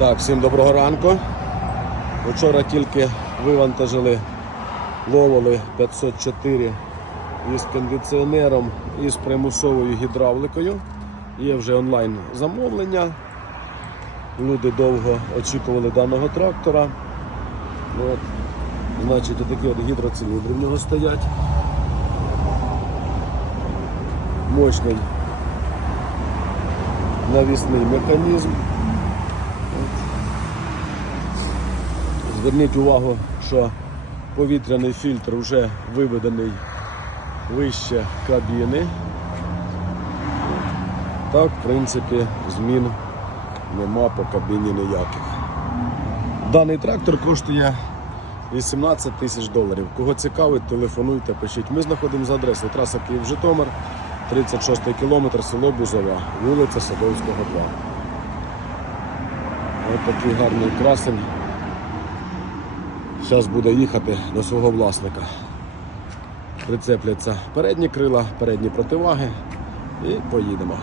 Так, всім доброго ранку. Вчора тільки вивантажили ловили 504 із кондиціонером і з примусовою гідравликою. Є вже онлайн замовлення. Люди довго очікували даного трактора. От. Значить, такі от гідроциліндри в нього стоять. Мощний навісний механізм. Зверніть увагу, що повітряний фільтр вже виведений вище кабіни. Так, в принципі, змін нема по кабіні ніяких. Даний трактор коштує 18 тисяч доларів. Кого цікавить, телефонуйте, пишіть. Ми знаходимося за адресою траса Київ-Житомир, 36 кілометр, село Бузова, вулиця Садовського 2. Ось такий гарний красень. Зараз буде їхати до свого власника. Прицепляться передні крила, передні противаги і поїдемо.